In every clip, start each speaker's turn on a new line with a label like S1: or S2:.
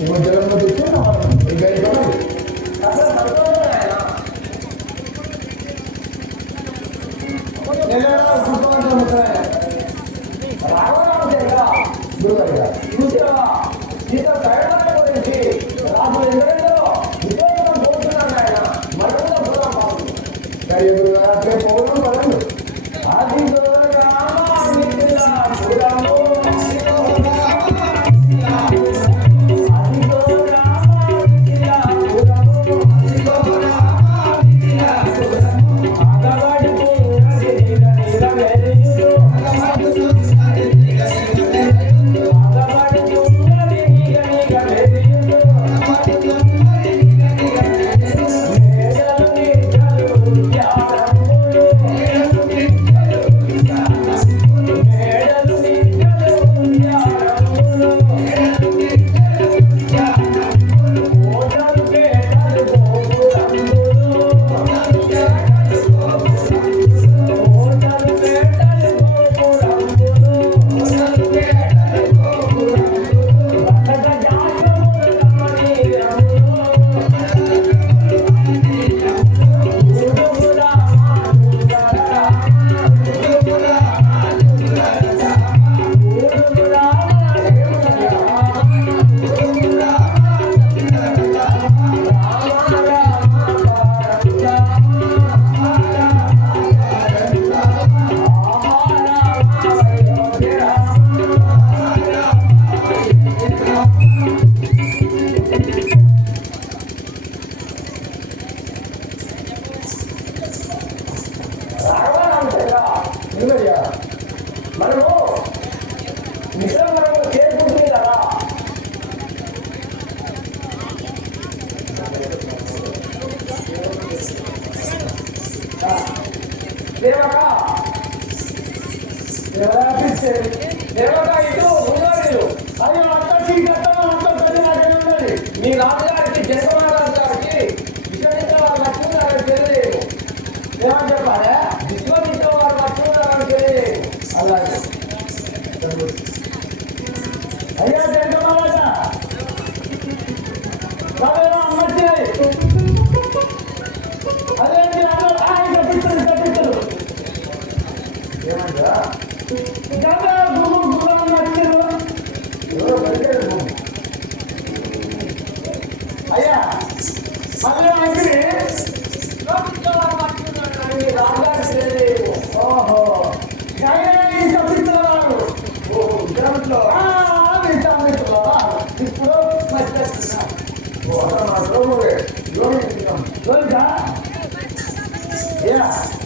S1: ఈ మధ్యలో
S2: తీసుకున్నాం ఇంకా Thank you. దేవత. వ్యాపిస్తే దేవత ఇటు ఉన్నాడు అయ్యో అంత చీకట్టం అంత పెద్ద నాటే ఉన్నది. మీ రాజుగారికి జగమహారాజు గారికి విశ్వజిత వారు అయ్యా ಮಾಡಿದ್ರಾ ಅಯ್ಯ ಮದುವೆ
S1: ಮಾಡಿದ್ರಿ ಓಹೋ
S2: ఇప్పుడు
S1: Yeah.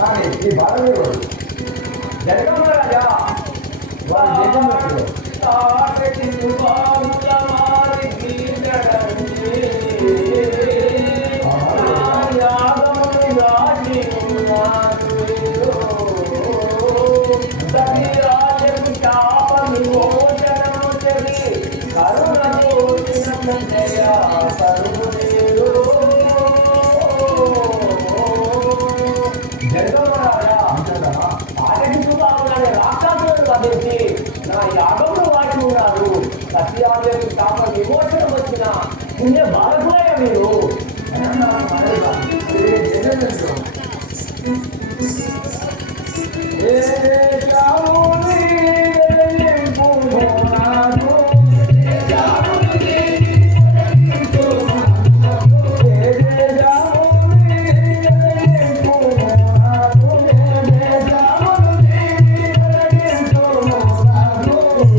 S1: కానీ ఈ భారతీయుడు
S2: जय राम राजा
S1: वाह
S2: जय राम राजा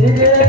S2: Yeah.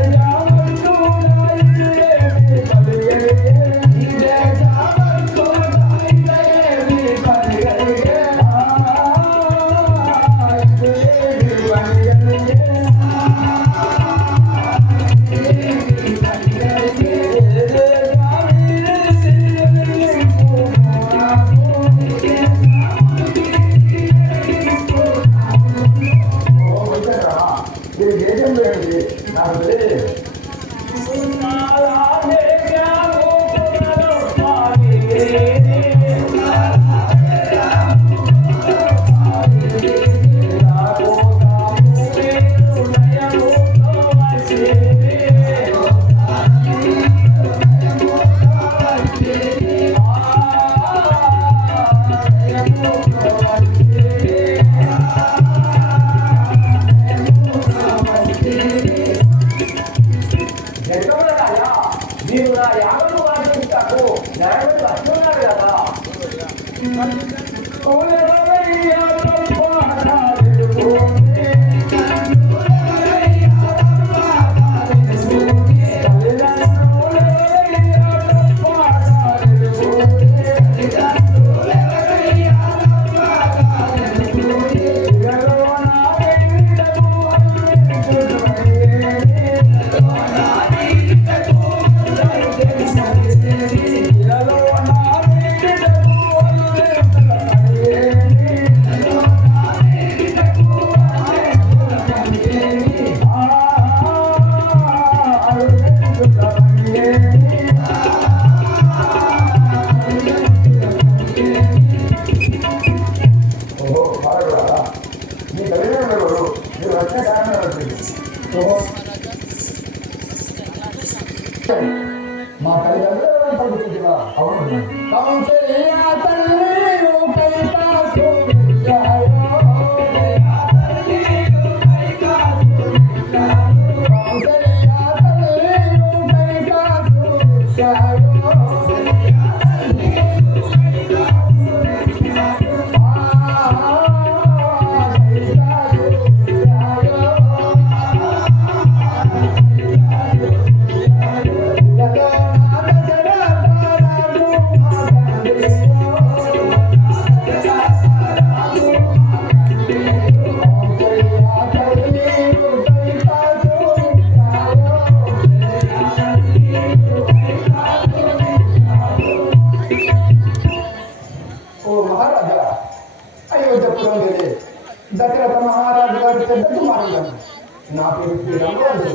S2: నా
S1: పేరు శ్రీరామరాజు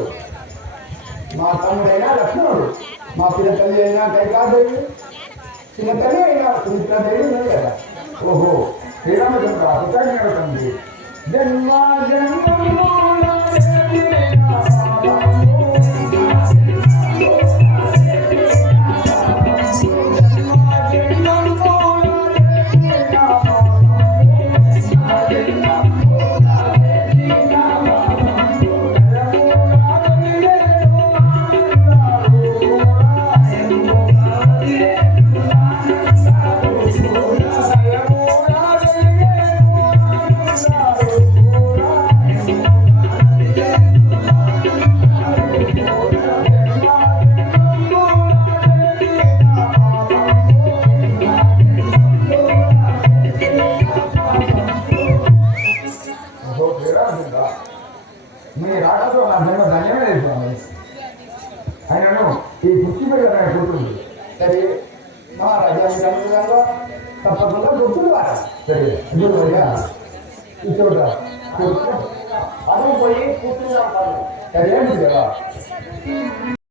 S1: మా తమ్ముడైన లక్ష్మణుడు మా పిల్ల తల్లి అయినా కైకాదేవి చిన్న తల్లి అయినా సుమిత్రాదేవి ఉన్నది కదా ఓహో శ్రీరామచంద్ర కృతజ్ఞత తండ్రి జన్మ మీ రాకతో నా జన్మ ధన్యమే అయిపోయింది ఆయనను ఈ కుర్చీ మీద నాకు గుర్తుంది సరే మహారాజా మీ అనుగుణంగా తప్పకుండా గుర్తులు వారా సరే ఇప్పుడు ఈ చోట కూర్చో.
S2: అను పోయి కూర్చున్నాం పనులు
S1: సరే ఏంటి కదా